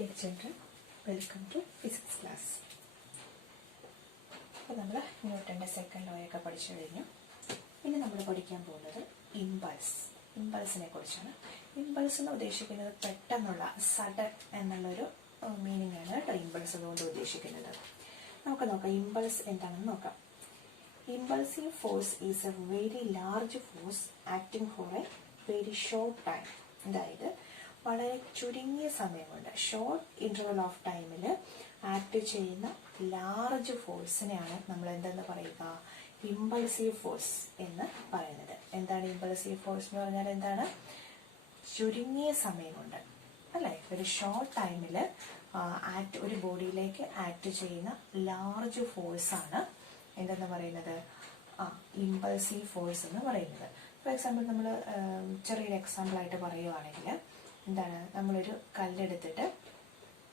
Dear children, welcome to physics class. അപ്പോൾ നമ്മൾ ന്യൂട്ടൻ്റെ second law ഒക്കെ പഠിച്ചു കഴിഞ്ഞു. ഇനി നമ്മൾ പഠിക്കാൻ പോകുന്നത് ഇമ്പൾസിനെ കുറിച്ചാണ്. ഇമ്പൾസ് എന്ന് ഉദ്ദേശിക്കുന്നത് പെട്ടെന്നുള്ള സഡൻ എന്നുള്ളൊരു മീനിങ് ആണ് കേട്ടോ ഇമ്പൾസ് അതുകൊണ്ട് ഉദ്ദേശിക്കുന്നത്. നമുക്ക് നോക്കാം ഇമ്പൾസ് എന്താണെന്ന് നോക്കാം. Impulsive force is A very large force acting four A very short time. അതായത് വളരെ ചുരുങ്ങിയ സമയം കൊണ്ട് ഷോർട്ട് ഇന്റർവൽ ഓഫ് ടൈമിൽ ആക്ട് ചെയ്യുന്ന ലാർജ് ഫോഴ്സിനെയാണ് നമ്മൾ എന്തെന്ന് പറയുക, ഇമ്പൾസീവ് ഫോഴ്സ് എന്ന് പറയുന്നത്. എന്താണ് ഇമ്പൾസീവ് ഫോഴ്സ് എന്ന് പറഞ്ഞാൽ എന്താണ്? ചുരുങ്ങിയ സമയം കൊണ്ട് അല്ലെ, ഒരു ഷോർട്ട് ടൈമിൽ ഒരു ബോഡിയിലേക്ക് ആക്ട് ചെയ്യുന്ന ലാർജ് ഫോഴ്സ് ആണ് എന്തെന്ന് പറയുന്നത്, ഇമ്പൾസീവ് ഫോഴ്സ് എന്ന് പറയുന്നത്. ഫോർ എക്സാമ്പിൾ നമ്മൾ ചെറിയൊരു എക്സാമ്പിൾ ആയിട്ട് പറയുവാണെങ്കിൽ എന്താണ്, നമ്മളൊരു കല്ലെടുത്തിട്ട്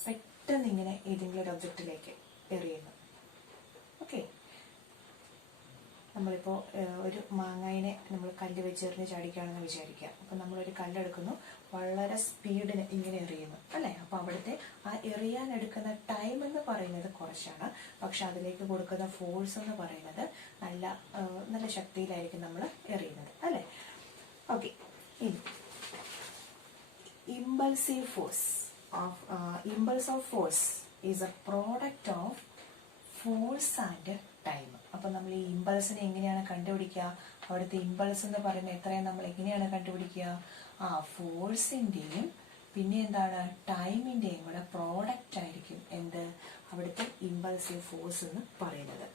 പെട്ടെന്ന് ഇങ്ങനെ ഏതെങ്കിലും ഒരു ഒബ്ജക്റ്റിലേക്ക് എറിയുന്നു. ഓക്കെ, നമ്മളിപ്പോൾ ഒരു മാങ്ങായിനെ നമ്മൾ കല്ല് വെച്ച് എറിഞ്ഞ് ചാടിക്കുകയാണെന്ന് വിചാരിക്കുക. അപ്പം നമ്മളൊരു കല്ലെടുക്കുന്നു, വളരെ സ്പീഡിന് ഇങ്ങനെ എറിയുന്നു അല്ലേ. അപ്പോൾ അവിടുത്തെ ആ എറിയാൻ എടുക്കുന്ന ടൈം എന്ന് പറയുന്നത് കുറച്ചാണ്, പക്ഷെ അതിലേക്ക് കൊടുക്കുന്ന ഫോഴ്സ് എന്ന് പറയുന്നത് നല്ല ശക്തിയിലായിരിക്കും നമ്മൾ എറിയുന്നത് അല്ലേ. ഓക്കെ, ഇനി impulse of force is a product of force and time. അപ്പോൾ നമ്മൾ ഈ ഇമ്പൾസിനെ എങ്ങനെയാണ് കണ്ടുപിടിക്കുക? അവിടുത്തെ ഇമ്പൾസ് എന്ന് പറയുന്നത് എത്രയാണ് നമ്മൾ എങ്ങനെയാണ് കണ്ടുപിടിക്കുക? ഫോഴ്സിന്റെയും പിന്നെ എന്താണ് ടൈമിന്റെയും കൂടെ പ്രോഡക്റ്റ് ആയിരിക്കും എന്ത് അവിടുത്തെ ഇമ്പൾസീവ് ഫോഴ്സ് എന്ന് പറയുന്നത്.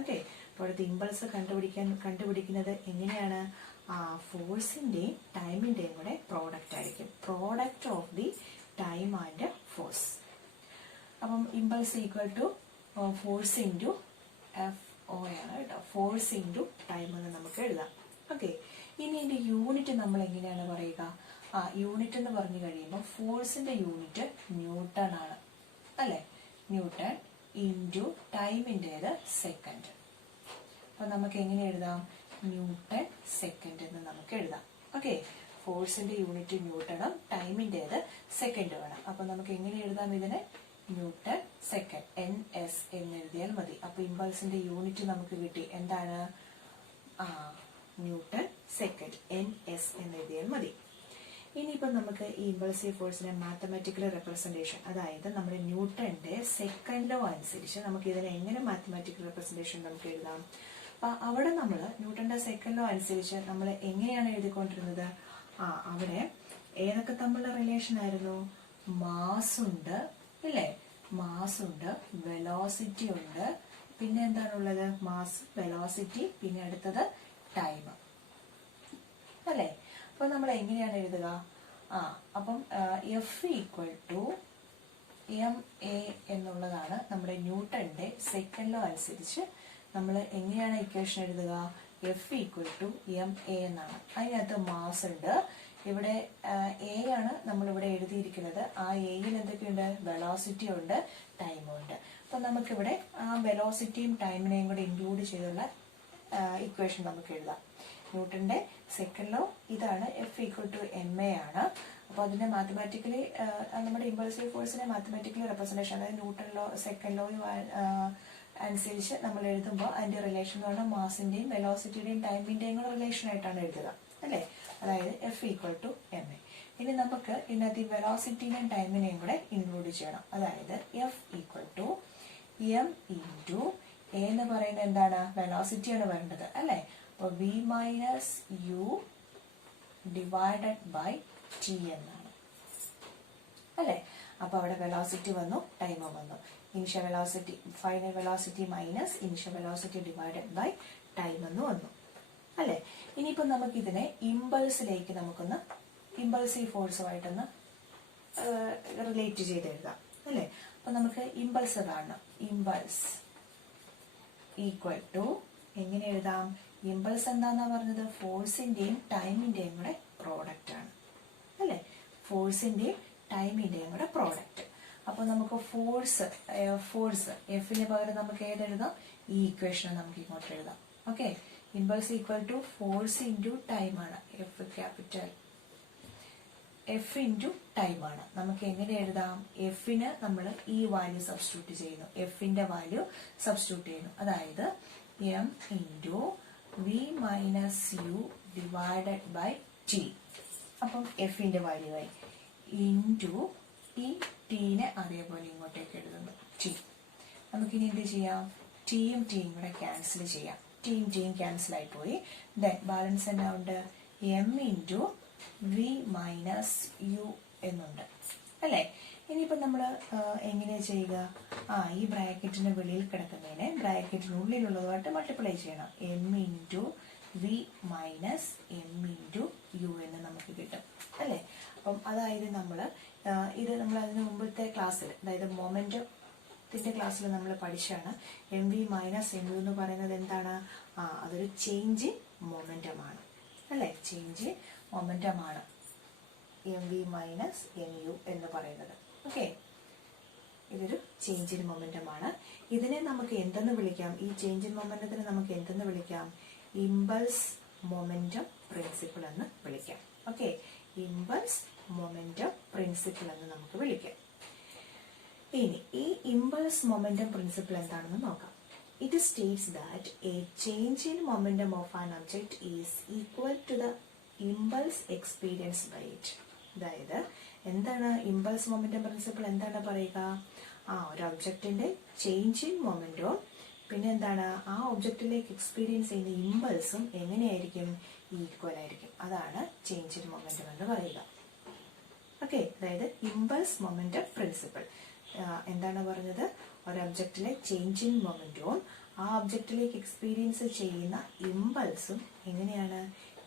ഓക്കെ, അപ്പോൾ അവിടുത്തെ ഇമ്പൾസ് കണ്ടുപിടിക്കുന്നത് എങ്ങനെയാണ്? ഫോഴ്സിന്റെയും ടൈമിന്റെയും കൂടെ പ്രോഡക്റ്റ് ആയിരിക്കും. Product of the time and force. അപ്പം impulse equal to force into FO ആണ് കേട്ടോ. ഫോഴ്സ് ഇൻറ്റു ടൈം എന്ന് നമുക്ക് എഴുതാം. ഓക്കെ, ഇനി ഇതിന്റെ യൂണിറ്റ് നമ്മൾ എങ്ങനെയാണ് പറയുക? യൂണിറ്റ് എന്ന് പറഞ്ഞു കഴിയുമ്പോൾ ഫോഴ്സിന്റെ യൂണിറ്റ് ന്യൂട്ടൺ ആണ് അല്ലെ. ന്യൂട്ടൺ ഇൻറ്റു ടൈമിൻ്റെത് സെക്കൻഡ്. അപ്പൊ നമുക്ക് എങ്ങനെ എഴുതാം? ന്യൂട്ടൺ സെക്കൻഡ് എന്ന് നമുക്ക് എഴുതാം. ഓക്കെ, ഫോഴ്സിന്റെ യൂണിറ്റ് ന്യൂട്ടണും ടൈമിൻ്റെത് സെക്കൻഡ് വേണം. അപ്പൊ നമുക്ക് എങ്ങനെ എഴുതാം ഇതിനെ? ന്യൂട്ടൺ സെക്കൻഡ് NS എന്ന് എഴുതിയാൽ മതി. അപ്പൊ ഇമ്പൾസിന്റെ യൂണിറ്റ് നമുക്ക് കിട്ടി. എന്താണ്? ന്യൂട്ടൺ സെക്കൻഡ് NS എന്ന് എഴുതിയാൽ മതി. ഇനിയിപ്പം നമുക്ക് ഈ ഇമ്പൾസീവ് ഫോഴ്സിന്റെ മാത്തമാറ്റിക്കൽ റെപ്രസെന്റേഷൻ, അതായത് നമ്മുടെ ന്യൂട്ടന്റെ സെക്കൻഡ് ലോ അനുസരിച്ച് നമുക്ക് ഇതിനെ എങ്ങനെ മാത്തമാറ്റിക്കൽ റെപ്രസെന്റേഷൻ നമുക്ക് എഴുതാം? അപ്പൊ അവിടെ നമ്മൾ ന്യൂട്ടന്റെ സെക്കൻഡ് ലോ അനുസരിച്ച് നമ്മൾ എങ്ങനെയാണ് എഴുതിക്കൊണ്ടിരുന്നത്? അവിടെ ഏതൊക്കെ തമ്മിലുള്ള റിലേഷൻ ആയിരുന്നു? മാസ് ഉണ്ട് ഇല്ലേ, മാസ് ഉണ്ട്, വെലോസിറ്റി ഉണ്ട്, പിന്നെ എന്താണുള്ളത്? മാസ്, വെലോസിറ്റി, പിന്നെ അടുത്തത് ടൈം അല്ലേ. അപ്പൊ നമ്മൾ എങ്ങനെയാണ് എഴുതുക? അപ്പം F ഈക്വൽ ടു MA എന്നുള്ളതാണ് നമ്മുടെ ന്യൂട്ടന്റെ സെക്കൻഡ് ലോ അനുസരിച്ച് നമ്മൾ എങ്ങനെയാണ് ഇക്വേഷൻ എഴുതുക? F ഈക്വൽ ടു MA എന്നാണ്. അതിനകത്ത് മാസ് ഉണ്ട്, ഇവിടെ A ആണ് നമ്മളിവിടെ എഴുതിയിരിക്കുന്നത്. ആ എയിൽ എന്തൊക്കെയുണ്ട്? വെലോസിറ്റി ഉണ്ട്, ടൈമും ഉണ്ട്. അപ്പൊ നമുക്കിവിടെ ആ വെലോസിറ്റിയും ടൈമിനെയും കൂടെ ഇൻക്ലൂഡ് ചെയ്തുള്ള ഇക്വേഷൻ നമുക്ക് എഴുതാം. ന്യൂട്ടന്റെ സെക്കൻഡ് ലോ ഇതാണ്. F ഈക്വൽ ടു MA ആണ്. അപ്പൊ അതിന്റെ മാത്തമാറ്റിക്കലി നമ്മുടെ ഇമ്പൾസീവ് ഫോഴ്സിന്റെ മാത്തമാറ്റിക്കലി റെപ്രസെന്റേഷൻ, അതായത് ന്യൂട്ടൺ ലോ സെക്കൻഡ് ലോ അനുസരിച്ച് നമ്മൾ എഴുതുമ്പോൾ അതിന്റെ റിലേഷൻ എന്ന് പറഞ്ഞാൽ മാസിന്റെയും വെലോസിറ്റിയുടെയും ടൈമിന്റെയും കൂടെ റിലേഷൻ ആയിട്ടാണ് എഴുതുക അല്ലെ. അതായത് F ഈക്വൽ ടു MA. ഇനി നമുക്ക് ഇതിനകത്ത് ഈ വെലോസിറ്റിനെയും ടൈമിനെയും കൂടെ ഇൻക്ലൂഡ് ചെയ്യണം. അതായത് F equal to M into A എന്ന് പറയുന്നത് എന്താണ്? വെലോസിറ്റിയാണ് വരേണ്ടത് അല്ലെ. അപ്പോൾ V minus U divided by T എന്നാണ് അല്ലെ. അപ്പൊ അവിടെ വെലോസിറ്റി വന്നു, ടൈം വന്നു. Initial velocity, final velocity minus initial velocity divided by time എന്ന് വന്നു അല്ലെ. ഇനിയിപ്പോ നമുക്ക് ഇതിനെ ഇമ്പൾസിലേക്ക് നമുക്കൊന്ന് ഇമ്പൾസീവ് ഫോഴ്സുമായിട്ടൊന്ന് റിലേറ്റ് ചെയ്ത് എഴുതാം അല്ലെ. അപ്പൊ നമുക്ക് ഇമ്പൾസ് കാണണം. ഇമ്പൾസ് ഈക്വൽ ടു എങ്ങനെ എഴുതാം? ഇമ്പൾസ് എന്താന്നാ പറഞ്ഞത്? ഫോഴ്സിന്റെയും ടൈമിന്റെയും കൂടെ പ്രോഡക്റ്റ് ആണ് അല്ലെ. ഫോഴ്സിന്റെയും ടൈമിന്റെയും കൂടെ പ്രോഡക്റ്റ്. അപ്പൊ നമുക്ക് ഫോഴ്സ് എഫിന് പകരം നമുക്ക് ഏതെഴുതാം? ഈ ഇക്വേഷൻ നമുക്ക് ഇങ്ങോട്ട് എഴുതാം. Okay, impulse equal to force into time ആണ്. F capital F into time ആണ്. നമുക്ക് എങ്ങനെ എഴുതാം? എഫിന് നമ്മൾ ഈ വാല്യൂ സബ്സ്റ്റിറ്റ്യൂട്ട് ചെയ്യുന്നു, എഫിന്റെ വാല്യൂ സബ്സ്റ്റിറ്റ്യൂട്ട് ചെയ്യുന്നു. അതായത് M into V minus U divided by T. അപ്പം എഫിന്റെ വാല്യൂ ആയി ഇൻറ്റു ഈ ടീനെ അതേപോലെ ഇങ്ങോട്ടേക്ക് എഴുതുന്നു ടി. നമുക്കിനി എന്ത് ചെയ്യാം? ടിയും ടിയും കൂടെ ക്യാൻസൽ ചെയ്യാം. ടിയും ടിയും ക്യാൻസൽ ആയി പോയി. ദെൻ ബാലൻസ് എന്നാ ഉണ്ട്? M into V minus U എന്നുണ്ട് അല്ലേ? ഇനിയിപ്പം നമ്മൾ എങ്ങനെയാ ചെയ്യുക? ഈ ബ്രാക്കറ്റിന്റെ വെളിയിൽ കിടക്കുന്നതിനെ ബ്രാക്കറ്റിനുള്ളിലുള്ളതുമായിട്ട് മൾട്ടിപ്ലൈ ചെയ്യണം. M into V minus M into U എന്ന് നമുക്ക് കിട്ടും അല്ലേ? അപ്പം അതായത് ഇത് നമ്മൾ അതിന് മുമ്പത്തെ ക്ലാസ്സിൽ, അതായത് മൊമെന്റത്തിന്റെ ക്ലാസ്സിൽ നമ്മൾ പഠിച്ചാണ്. M V minus M U എന്ന് പറയുന്നത് എന്താണ്? അതൊരു ചേഞ്ച് ഇൻ മൊമെന്റമാണ് അല്ലേ? ചേഞ്ച് ഇൻ മൊമെന്റമാണ് M V minus M U എന്ന് പറയുന്നത്. ഓക്കെ, ഇതൊരു ചേഞ്ച് ഇൻ മൊമെന്റമാണ്. ഇതിനെ നമുക്ക് എന്തെന്ന് വിളിക്കാം? ഈ ചേഞ്ച് ഇൻ മൊമെന്റത്തിനെ നമുക്ക് എന്തെന്ന് വിളിക്കാം? ഇമ്പൾസ് മൊമെന്റം പ്രിൻസിപ്പിൾ എന്ന് വിളിക്കാം. ഓക്കെ, ഇമ്പൾസ് മൊമെന്റം പ്രിൻസിപ്പിൾ എന്ന് നമുക്ക് വിളിക്കാം. ഇനി ഈ ഇമ്പൾസ് മൊമെന്റം പ്രിൻസിപ്പിൾ എന്താണെന്ന് നോക്കാം. It states that a change in momentum of an object is equal to the impulse experienced by it. അതായത് എന്താണ് ഇമ്പൾസ് മൊമെന്റം പ്രിൻസിപ്പിൾ? എന്താണ് പറയുക? ഒരു ഒബ്ജക്റ്റിന്റെ ചേഞ്ച് ഇൻ മൊമെന്റവും പിന്നെ എന്താണ് ആ ഒബ്ജക്റ്റിലേക്ക് എക്സ്പീരിയൻസ് ചെയ്യുന്ന ഇമ്പൾസും എങ്ങനെയായിരിക്കും? ഈക്വൽ ആയിരിക്കും. അതാണ് ചേഞ്ച് ഇൻ മൊമെന്റം എന്ന് പറയുക. ഓക്കെ, അതായത് ഇമ്പൾസ് മൊമെന്റം പ്രിൻസിപ്പിൾ എന്താണ് പറഞ്ഞത്? ഒരു ഒബ്ജക്റ്റിലെ ചേഞ്ച് ഇൻ മൊമെന്റവും ആ ഒബ്ജക്റ്റിലേക്ക് എക്സ്പീരിയൻസ് ചെയ്യുന്ന ഇമ്പൾസും എങ്ങനെയാണ്?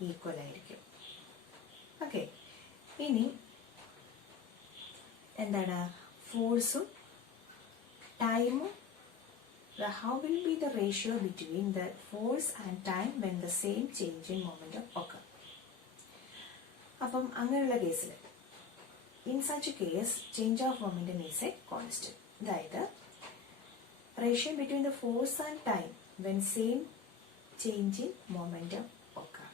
ഈക്വൽ ആയിരിക്കും. ഓക്കെ, ഇനി എന്താണ്? ഫോഴ്സും ടൈമും, how will be the ratio between the force and time when the same change in momentum occur? അപ്പം അങ്ങനെയുള്ള കേസിൽ in such a case change of momentum is a constant. അതായത് ratio between the force and time when same change in momentum occur.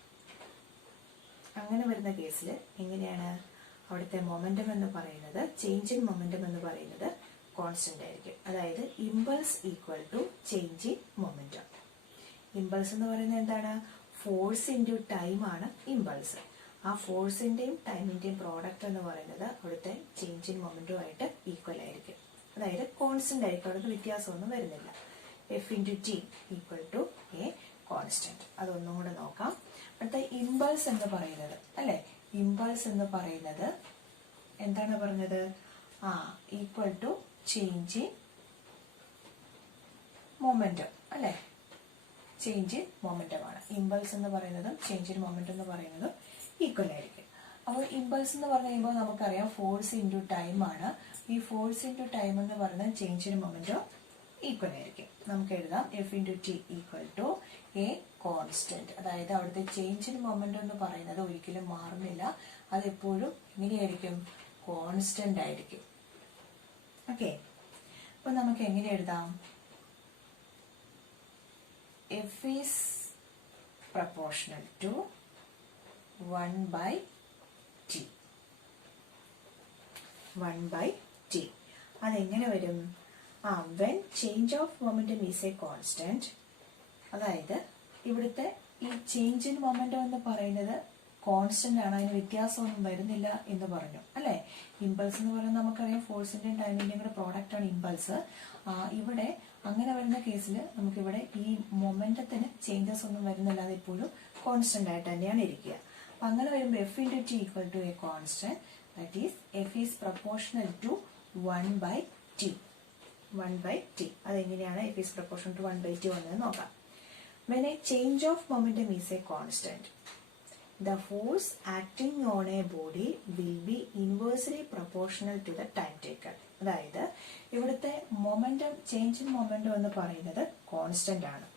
അങ്ങനെ വരുന്ന കേസിൽ എങ്ങനെയാണ്? അവിടുത്തെ momentum എന്ന് പറയുന്നത്, ചേഞ്ച് ഇൻ മൊമെന്റം എന്ന് പറയുന്നത് കോൺസ്റ്റന്റ് ആയിരിക്കും. അതായത് impulse equal to change in momentum. Impulse എന്ന് പറയുന്നത് എന്താണ്? ഫോഴ്സ് ഇൻറ്റു ടൈം ആണ് ഇമ്പൾസ്. ആ ഫോഴ്സിന്റെയും ടൈമിന്റെയും പ്രോഡക്റ്റ് എന്ന് പറയുന്നത് അവിടുത്തെ ചേഞ്ച് ഇൻ മൊമെന്റുമായിട്ട് ഈക്വൽ ആയിരിക്കും. അതായത് കോൺസ്റ്റന്റ് ആയിരിക്കും, അവിടുത്തെ വ്യത്യാസമൊന്നും വരുന്നില്ല. F into T equal to a constant. അതൊന്നും കൂടെ നോക്കാം. അടുത്ത ഇമ്പൾസ് എന്ന് പറയുന്നത് അല്ലെ? ഇമ്പൾസ് എന്ന് പറയുന്നത് എന്താണ് പറഞ്ഞത്? Equal to change in momentum അല്ലെ? ചേഞ്ച് ഇൻ മൊമെന്റം ആണ്. ഇമ്പൾസ് എന്ന് പറയുന്നതും ചേഞ്ച് ഇൻ മൊമെന്റം എന്ന് പറയുന്നതും ഈക്വൽ ആയിരിക്കും. അപ്പോൾ ഇമ്പൾസ് എന്ന് പറഞ്ഞു കഴിയുമ്പോൾ നമുക്കറിയാം ഫോഴ്സ് ഇൻറ്റു ടൈം ആണ്. ഈ ഫോഴ്സ് ഇൻറ്റു ടൈം എന്ന് പറയുന്നത് ചേഞ്ച് ഇൻ മൊമെന്റോ ഈക്വൽ ആയിരിക്കും. നമുക്ക് എഴുതാം F into T equal to a constant. അതായത് അവിടുത്തെ ചേഞ്ച് ഇൻ മൊമെന്റോ എന്ന് പറയുന്നത് ഒരിക്കലും മാറുന്നില്ല, അതെപ്പോഴും എങ്ങനെയായിരിക്കും? കോൺസ്റ്റന്റ് ആയിരിക്കും. ഓക്കെ, അപ്പൊ നമുക്ക് എങ്ങനെ എഴുതാം? F is proportional to 1/t. 1/t. അതെങ്ങനെ വരും? when change of momentum is a constant. അതായത് ഇവിടുത്തെ ഈ ചേഞ്ച് ഇൻ മൊമെന്റം എന്ന് പറയുന്നത് കോൺസ്റ്റന്റ് ആണ്, അതിന് വ്യത്യാസമൊന്നും വരുന്നില്ല എന്ന് പറഞ്ഞു അല്ലെ? ഇമ്പൾസ് എന്ന് പറയുന്നത് നമുക്കറിയാം ഫോഴ്സിന്റെയും ടൈമിന്റെയും കൂടെ പ്രോഡക്റ്റ് ആണ് ഇമ്പൾസ്. ഇവിടെ അങ്ങനെ വരുന്ന കേസിൽ നമുക്കിവിടെ ഈ മൊമെന്റത്തിന് ചേഞ്ചസ് ഒന്നും വരുന്നില്ല, അത് എപ്പോഴും കോൺസ്റ്റന്റ് ആയിട്ട് തന്നെയാണ് ഇരിക്കുക. അപ്പൊ അങ്ങനെ വരുമ്പോൾ F into T equal to a constant, that is F is proportional to 1/t. 1/t. അതെങ്ങനെയാണ് F is proportional to 1/t വന്നത് നോക്കാം. When a change of momentum is a constant, the force acting on a body will be inversely proportional to the time taken. അതായത് ഇവിടുത്തെ momentum, change in momentum എന്ന് പറയുന്നത് constant ആണ്.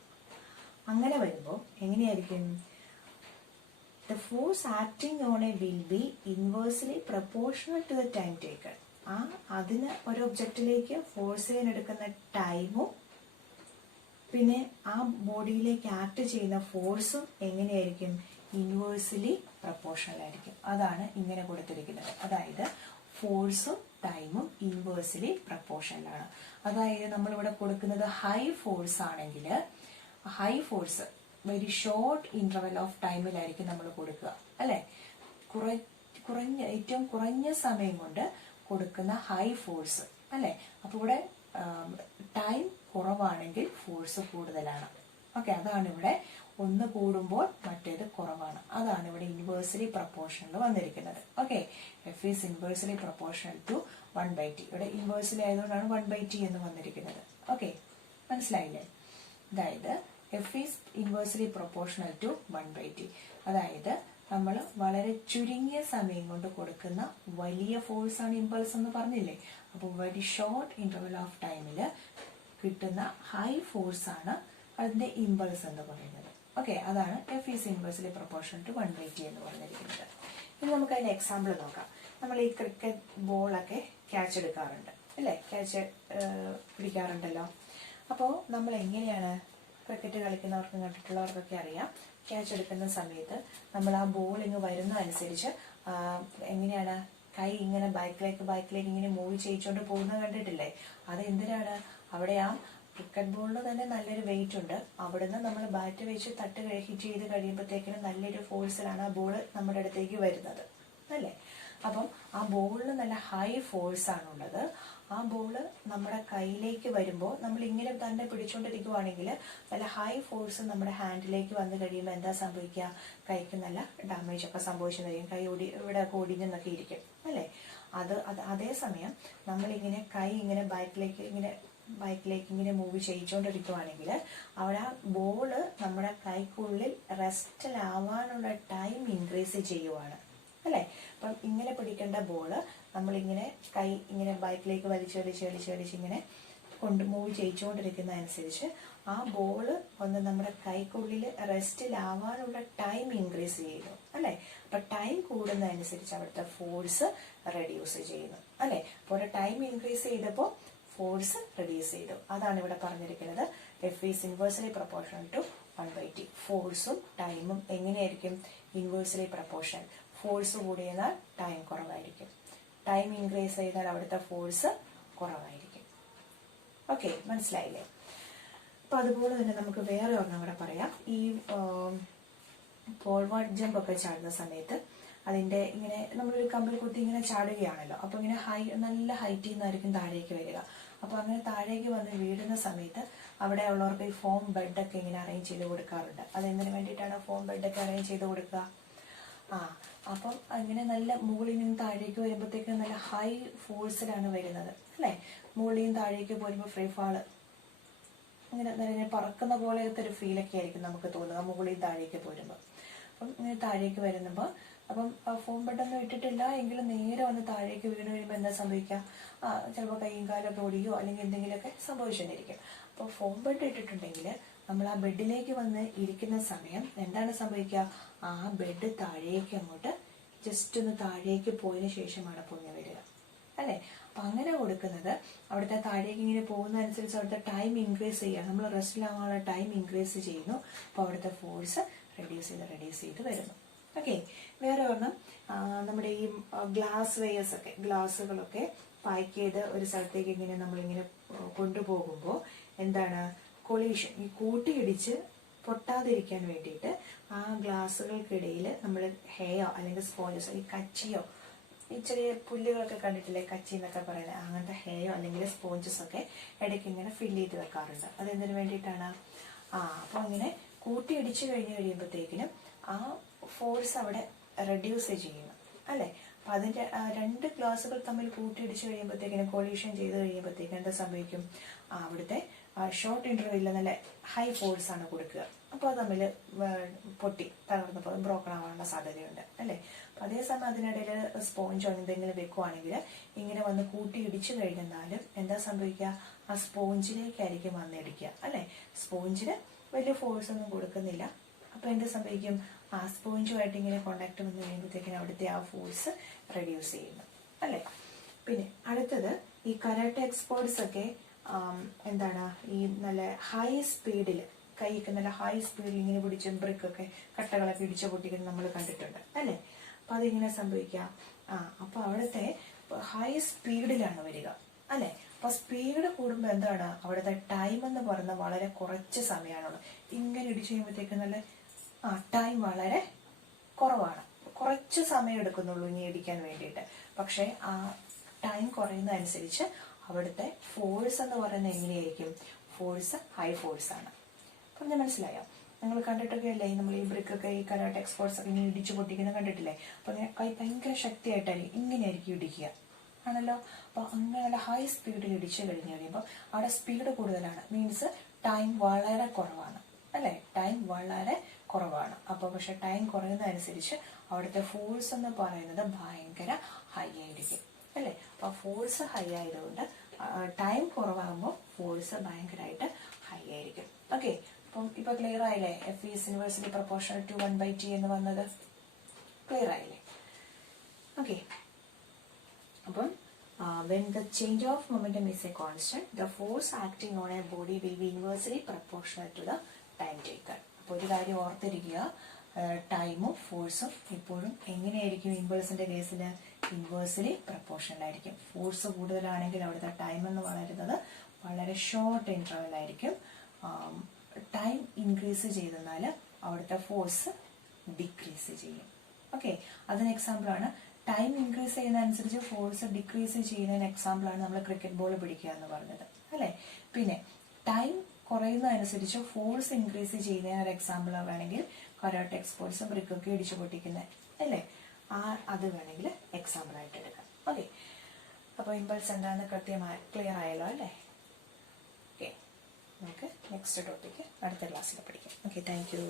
അങ്ങനെ വരുമ്പോൾ എങ്ങനെയായിരിക്കും? The force acting on a will be inversely proportional to the time taken. അതിന് ഒരു ഒബ്ജക്റ്റിലേക്ക് ഫോഴ്സ് ചെയ്യാൻ എടുക്കുന്ന ടൈമും പിന്നെ ആ ബോഡിയിലേക്ക് ആക്ട് ചെയ്യുന്ന ഫോഴ്സും എങ്ങനെയായിരിക്കും? ഇൻവേഴ്സ്ലി പ്രപ്പോർഷണലായിരിക്കും. അതാണ് ഇങ്ങനെ കൊടുത്തിരിക്കുന്നത്. അതായത് ഫോഴ്സും ടൈമും ഇൻവേഴ്സ്ലി പ്രപ്പോർഷണലാണ്. അതായത് നമ്മളിവിടെ കൊടുക്കുന്നത് ഹൈ ഫോഴ്സ് ആണെങ്കിൽ high force very short interval of ടൈമിലായിരിക്കും നമ്മൾ കൊടുക്കുക, അല്ലെ? ഏറ്റവും കുറഞ്ഞ സമയം കൊണ്ട് കൊടുക്കുന്ന ഹൈ ഫോഴ്സ്, അല്ലെ? അപ്പൊ ഇവിടെ ടൈം കുറവാണെങ്കിൽ ഫോഴ്സ് കൂടുതലാണ്. ഓക്കെ, അതാണ് ഇവിടെ ഒന്ന് കൂടുമ്പോൾ മറ്റേത് കുറവാണ്. അതാണ് ഇവിടെ ഇൻവേഴ്സ്ലി പ്രപ്പോർഷണൽ വന്നിരിക്കുന്നത്. Okay, F is inversely proportional to 1/t. ഇവിടെ ഇൻവേഴ്സ്ലി ആയതുകൊണ്ടാണ് 1/t എന്ന് വന്നിരിക്കുന്നത്. ഓക്കെ, മനസ്സിലായില്ലേ? അതായത് F is inversely proportional to 1/t. അതായത് നമ്മൾ വളരെ ചുരുങ്ങിയ സമയം കൊണ്ട് കൊടുക്കുന്ന വലിയ ഫോഴ്സ് ആണ് ഇമ്പൾസ് എന്ന് പറഞ്ഞില്ലേ? അപ്പോൾ വെരി ഷോർട്ട് ഇന്റർവെൽ ഓഫ് ടൈമിൽ കിട്ടുന്ന ഹൈ ഫോഴ്സ് ആണ് അതിന്റെ ഇമ്പൾസ് എന്ന് പറയുന്നത്. ഓക്കെ, അതാണ് F is inversely proportional to 1/t എന്ന് പറഞ്ഞിരിക്കുന്നത്. ഇനി നമുക്ക് അതിന്റെ എക്സാമ്പിൾ നോക്കാം. നമ്മൾ ഈ ക്രിക്കറ്റ് ബോളൊക്കെ ക്യാച്ച് എടുക്കാറുണ്ട്, അല്ലേ? ക്യാച്ച് പിടിക്കാറുണ്ടല്ലോ. അപ്പോൾ നമ്മൾ എങ്ങനെയാണ്, ക്രിക്കറ്റ് കളിക്കുന്നവർക്കും കണ്ടിട്ടുള്ളവർക്കൊക്കെ അറിയാം, ക്യാച്ച് എടുക്കുന്ന സമയത്ത് നമ്മൾ ആ ബോൾ ഇങ്ങ് വരുന്ന അനുസരിച്ച് എങ്ങനെയാണ് കൈ ഇങ്ങനെ ബാക്കിലേക്ക് ഇങ്ങനെ മൂവ് ചെയ്യിച്ചുകൊണ്ട് പോകുന്നത് കണ്ടിട്ടില്ലേ? അത് എന്തിനാണ്? അവിടെ ആ ക്രിക്കറ്റ് ബോളിന് തന്നെ നല്ലൊരു വെയിറ്റ് ഉണ്ട്. അവിടുന്ന് നമ്മൾ ബാറ്റ് വെച്ച് ഹിറ്റ് ചെയ്ത് കഴിയുമ്പോഴത്തേക്കിനും നല്ലൊരു ഫോഴ്സിലാണ് ആ ബോൾ നമ്മുടെ അടുത്തേക്ക് വരുന്നത്, അല്ലേ? അപ്പം ആ ബോളിന് നല്ല ഹൈ ഫോഴ്സ് ആണുള്ളത്. ആ ബോള് നമ്മുടെ കയ്യിലേക്ക് വരുമ്പോൾ നമ്മൾ ഇങ്ങനെ തന്നെ പിടിച്ചുകൊണ്ടിരിക്കുവാണെങ്കിൽ നല്ല ഹൈ ഫോഴ്സ് നമ്മുടെ ഹാൻഡിലേക്ക് വന്നു കഴിയുമ്പോൾ എന്താ സംഭവിക്കുക? കൈക്ക് നല്ല ഡാമേജ് ഒക്കെ സംഭവിച്ചു കഴിയും. കൈ ഇവിടെ ഒക്കെ ഒടിഞ്ഞെന്നൊക്കെ ഇരിക്കും, അല്ലേ? അതേസമയം നമ്മളിങ്ങനെ കൈ ഇങ്ങനെ ബാക്കിലേക്ക് ഇങ്ങനെ മൂവ് ചെയ്യിച്ചുകൊണ്ടിരിക്കുവാണെങ്കിൽ അവിടെ ആ ബോള് നമ്മുടെ കൈക്കുള്ളിൽ റെസ്റ്റിലാവാനുള്ള ടൈം ഇൻക്രീസ് ചെയ്യുവാണ്, അല്ലേ? അപ്പം ഇങ്ങനെ പിടിക്കേണ്ട ബോള് നമ്മളിങ്ങനെ കൈ ഇങ്ങനെ ബാക്കിലേക്ക് വലിച്ച് ഇങ്ങനെ മൂവ് ചെയ്യിച്ചുകൊണ്ടിരിക്കുന്ന അനുസരിച്ച് ആ ബോള് ഒന്ന് നമ്മുടെ കൈക്കുള്ളിൽ റെസ്റ്റിലാവാനുള്ള ടൈം ഇൻക്രീസ് ചെയ്യുന്നു, അല്ലെ? അപ്പൊ ടൈം കൂടുന്നതനുസരിച്ച് അവിടുത്തെ ഫോഴ്സ് റെഡ്യൂസ് ചെയ്യുന്നു, അല്ലെ? അപ്പോൾ ഒരു ടൈം ഇൻക്രീസ് ചെയ്തപ്പോൾ ഫോഴ്സ് റെഡ്യൂസ് ചെയ്തു. അതാണ് ഇവിടെ പറഞ്ഞിരിക്കുന്നത്. F is inversely proportional to 1/t. ഫോഴ്സും ടൈമും എങ്ങനെയായിരിക്കും? Inversely proportion. ഫോഴ്സ് കൂടിയാൽ ടൈം കുറവായിരിക്കും, ടൈം ഇൻക്രീസ് ചെയ്താൽ അവിടുത്തെ ഫോഴ്സ് കുറവായിരിക്കും. ഓക്കെ, മനസ്സിലായില്ലേ? അപ്പൊ അതുപോലെ തന്നെ നമുക്ക് വേറെ ഒരെണ്ണം കൂടെ പറയാം. ഈ ഫോർവേഡ് ജമ്പ് ഒക്കെ ചാടുന്ന സമയത്ത് അതിന്റെ ഇങ്ങനെ നമ്മളൊരു കമ്പിൽ കുത്തി ഇങ്ങനെ ചാടുകയാണല്ലോ. അപ്പൊ ഇങ്ങനെ നല്ല ഹൈറ്റിൽ നിന്നായിരിക്കും താഴേക്ക് വരിക. അപ്പൊ അങ്ങനെ താഴേക്ക് വന്ന് വീഴുന്ന സമയത്ത് അവിടെ ഉള്ളവർക്ക് ഈ ഫോം ബെഡൊക്കെ ഇങ്ങനെ അറേഞ്ച് ചെയ്ത് കൊടുക്കാറുണ്ട്. അതെന്തിനു വേണ്ടിയിട്ടാണ് ഫോം ബെഡൊക്കെ അറേഞ്ച് ചെയ്ത് കൊടുക്കുക? അപ്പം അങ്ങനെ നല്ല മുകളിൽ നിന്ന് താഴേക്ക് വരുമ്പോഴത്തേക്കും നല്ല ഹൈ ഫോഴ്സിലാണ് വരുന്നത്, അല്ലെ? മുകളിൽ നിന്ന് താഴേക്ക് പോരുമ്പോൾ ഫ്രീ ഫാള് ഇങ്ങനെ പറക്കുന്ന പോലത്തെ ഒരു ഫീലൊക്കെ ആയിരിക്കും നമുക്ക് തോന്നുക മുകളിൽ താഴേക്ക് പോരുമ്പോൾ. അപ്പം ഇങ്ങനെ താഴേക്ക് വരുമ്പോൾ അപ്പം ഫോം ബെഡൊന്നും ഇട്ടിട്ടില്ല എങ്കിലും നേരെ വന്ന് താഴേക്ക് വീണ് കഴിയുമ്പോൾ എന്താ സംഭവിക്കുക? ചിലപ്പോൾ കൈയും കാലൊക്കെ ഓടിയോ അല്ലെങ്കിൽ എന്തെങ്കിലുമൊക്കെ സംഭവിച്ചുകൊണ്ടിരിക്കും. അപ്പോൾ ഫോം ബെഡ് ഇട്ടിട്ടുണ്ടെങ്കിൽ നമ്മൾ ആ ബെഡിലേക്ക് വന്ന് ഇരിക്കുന്ന സമയം എന്താണ് സംഭവിക്കുക? ആ ബെഡ് താഴേക്ക് അങ്ങോട്ട് ജസ്റ്റ് ഒന്ന് താഴേക്ക് പോയതിനു ശേഷമാണ് പൊങ്ങി വരിക, അല്ലെ? അപ്പൊ അങ്ങനെ കൊടുക്കുന്നത് അവിടുത്തെ താഴേക്ക് ഇങ്ങനെ പോകുന്ന അനുസരിച്ച് അവിടുത്തെ ടൈം ഇൻക്രീസ് ചെയ്യുക. നമ്മൾ റെസ്റ്റിലാവാനുള്ള ടൈം ഇൻക്രീസ് ചെയ്യുന്നു. അപ്പൊ അവിടുത്തെ ഫോഴ്സ് റെഡ്യൂസ് ചെയ്ത് വരുന്നു. ഓക്കെ, വേറെ ഒരെണ്ണം നമ്മുടെ ഈ ഗ്ലാസുകളൊക്കെ പാക്ക് ചെയ്ത് ഒരു സ്ഥലത്തേക്ക് ഇങ്ങനെ നമ്മളിങ്ങനെ കൊണ്ടുപോകുമ്പോൾ എന്താണ് കൊളീഷൻ, ഈ കൂട്ടിയിടിച്ച് പൊട്ടാതിരിക്കാൻ വേണ്ടിയിട്ട് ആ ഗ്ലാസുകൾക്കിടയിൽ നമ്മൾ ഹെയോ അല്ലെങ്കിൽ സ്പോഞ്ചസോ ഈ കച്ചിയോ ഈ ചെറിയ പുല്ലുകളൊക്കെ കണ്ടിട്ടില്ലേ, കച്ചി എന്നൊക്കെ പറയുന്നത്, അങ്ങനത്തെ ഹെയോ അല്ലെങ്കിൽ സ്പോഞ്ചസ് ഒക്കെ ഇടയ്ക്ക് ഇങ്ങനെ ഫില്ല് ചെയ്ത് വെക്കാറുണ്ട്. അതെന്തിനു വേണ്ടിയിട്ടാണ്? അപ്പോൾ ഇങ്ങനെ കൂട്ടിയിടിച്ച് കഴിയുമ്പോഴത്തേക്കിനും ആ ഫോഴ്സ് അവിടെ റെഡ്യൂസ് ചെയ്യുന്നു, അല്ലെ? അപ്പൊ അതിന്റെ രണ്ട് ഗ്ലാസുകൾ തമ്മിൽ കൂട്ടിയിടിച്ച് കഴിയുമ്പോഴത്തേക്കിനും കൊളീഷൻ ചെയ്ത് കഴിയുമ്പോഴത്തേക്കും എന്താ സംഭവിക്കും? അവിടുത്തെ ഷോർട്ട് ഇന്റർവെല്ലിൽ നല്ല ഹൈ ഫോഴ്സ് ആണ് കൊടുക്കുക. അപ്പൊ അത് തമ്മിൽ പൊട്ടി തകർന്നപ്പോൾ ബ്രോക്കൺ ആവാനുള്ള സാധ്യതയുണ്ട്, അല്ലെ? അപ്പൊ അതേസമയം അതിനിടയിൽ സ്പോഞ്ചോ എന്തെങ്കിലും വെക്കുവാണെങ്കിൽ ഇങ്ങനെ വന്ന് കൂട്ടിയിടിച്ചു കഴിഞ്ഞാലും എന്താ സംഭവിക്കുക? ആ സ്പോഞ്ചിലേക്കായിരിക്കും വന്നിടിക്കുക, അല്ലെ? സ്പോഞ്ചിന് വലിയ ഫോഴ്സ് ഒന്നും കൊടുക്കുന്നില്ല. അപ്പൊ എന്ത് സംഭവിക്കും? ആ സ്പോഞ്ചുമായിട്ട് ഇങ്ങനെ കോണ്ടാക്ട് വന്ന് കഴിയുമ്പോഴത്തേക്കിനും അവിടുത്തെ ആ ഫോഴ്സ് റെഡ്യൂസ് ചെയ്യുന്നു, അല്ലെ? പിന്നെ അടുത്തത് ഈ കരാട്ടെ എക്സ്പേർട്സ് ഒക്കെ എന്താണ് ഈ നല്ല ഹൈ സ്പീഡിൽ കൈയൊക്കെ നല്ല ഹൈ സ്പീഡിൽ ഇങ്ങനെ പിടിച്ച് ബ്രിക്കൊക്കെ കട്ടകളൊക്കെ ഇടിച്ചു പൊട്ടിക്കുന്നത് നമ്മൾ കണ്ടിട്ടുണ്ട് അല്ലേ. അപ്പൊ അതിങ്ങനെ സംഭവിക്കാം. അപ്പൊ അവിടുത്തെ ഹൈ സ്പീഡിലാണ് വരിക അല്ലെ. അപ്പൊ സ്പീഡ് കൂടുമ്പോൾ എന്താണ് അവിടുത്തെ ടൈം എന്ന് പറയുന്നത് വളരെ കുറച്ച് സമയമാണുള്ളത്. ഇങ്ങനെ ഇടിച്ചു കഴിയുമ്പോഴത്തേക്ക് നല്ല ടൈം വളരെ കുറവാണ്, കുറച്ച് സമയം എടുക്കുന്നുള്ളൂ ഇനി ഇടിക്കാൻ വേണ്ടിയിട്ട്. പക്ഷെ ആ ടൈം കുറയുന്നതനുസരിച്ച് അവിടുത്തെ ഫോഴ്സ് എന്ന് പറയുന്നത് എങ്ങനെയായിരിക്കും? ഫോഴ്സ് ഹൈ ഫോഴ്സ് ആണ്. പറഞ്ഞ മനസ്സിലായോ? നിങ്ങൾ കണ്ടിട്ടൊക്കെ അല്ലേ നമ്മൾ ഈ ബ്രിക്കൊക്കെ ഈ കരാട്ടെ എക്സ്പേർട്സ് ഒക്കെ ഇങ്ങനെ ഇടിച്ചു പൊട്ടിക്കുന്നത് കണ്ടിട്ടില്ലേ? അപ്പൊ അങ്ങനെ കൈ ഭയങ്കര ശക്തിയായിട്ടായിരിക്കും ഇങ്ങനെയായിരിക്കും ഇടിക്കുക ആണല്ലോ. അപ്പൊ അങ്ങനെ നല്ല ഹൈ സ്പീഡിൽ ഇടിച്ചു കഴിഞ്ഞ് കഴിയുമ്പോൾ അവിടെ സ്പീഡ് കൂടുതലാണ്, മീൻസ് ടൈം വളരെ കുറവാണ് അല്ലെ. ടൈം വളരെ കുറവാണ്. അപ്പൊ പക്ഷെ ടൈം കുറയുന്നതനുസരിച്ച് അവിടുത്തെ ഫോഴ്സ് എന്ന് പറയുന്നത് ഭയങ്കര ഹൈ ആയിരിക്കും അല്ലെ. അപ്പൊ ഫോഴ്സ് ഹൈ ആയതുകൊണ്ട് ടൈം കുറവാകുമ്പോൾ ഫോഴ്സ് ഭയങ്കരമായിട്ട് ഹൈ ആയിരിക്കും. ഓക്കെ, അപ്പം ഇപ്പൊ ക്ലിയർ ആയില്ലേ? F is inversely proportional to 1/t എന്ന് വന്നത് ക്ലിയർ ആയില്ലേ? ഓക്കെ, അപ്പം when the change of momentum is a constant, the force acting on a body will be inversely proportional to the time taken. അപ്പോൾ ഒരു കാര്യം ഓർത്തിരിക്കുക, ടൈമും ഫോഴ്സും എപ്പോഴും എങ്ങനെയായിരിക്കും? ഇമ്പൾസിന്റെ കേസിൽ ഇൻവേഴ്സ്ലി പ്രപ്പോർഷണൽ ആയിരിക്കും. ഫോഴ്സ് കൂടുതലാണെങ്കിൽ അവിടുത്തെ ടൈം എന്ന് പറയുന്നത് വളരെ ഷോർട്ട് ഇന്റർവെൽ ആയിരിക്കും. ടൈം ഇൻക്രീസ് ചെയ്തെന്നാൽ അവിടുത്തെ ഫോഴ്സ് ഡിക്രീസ് ചെയ്യും. ഓക്കെ, അതിന് എക്സാമ്പിൾ ആണ് ടൈം ഇൻക്രീസ് ചെയ്യുന്നതനുസരിച്ച് ഫോഴ്സ് ഡിക്രീസ് ചെയ്യുന്നതിന് എക്സാമ്പിൾ ആണ് നമ്മൾ ക്രിക്കറ്റ് ബോൾ പിടിക്കുക എന്ന് പറഞ്ഞത് അല്ലെ. പിന്നെ ടൈം കുറയുന്നതനുസരിച്ച് ഫോഴ്സ് ഇൻക്രീസ് ചെയ്യുന്നതിന് ഒരു എക്സാമ്പിൾ വേണമെങ്കിൽ കരാട്ടെ എക്സ്പേർട്സും ബ്രിക്കൊക്കെ ഇടിച്ചു പൊട്ടിക്കുന്നത് അല്ലേ, അത് വേണമെങ്കിൽ എക്സാമ്പിൾ ആയിട്ട് എടുക്കാം. ഓക്കെ, അപ്പോൾ ഇമ്പൾസ് എന്താണെന്ന് കൃത്യമായി ക്ലിയർ ആയല്ലോ അല്ലേ. ഓക്കെ, നമുക്ക് നെക്സ്റ്റ് ടോപ്പിക്ക് അടുത്ത ക്ലാസ്സിൽ പഠിക്കാം. Okay, thank you.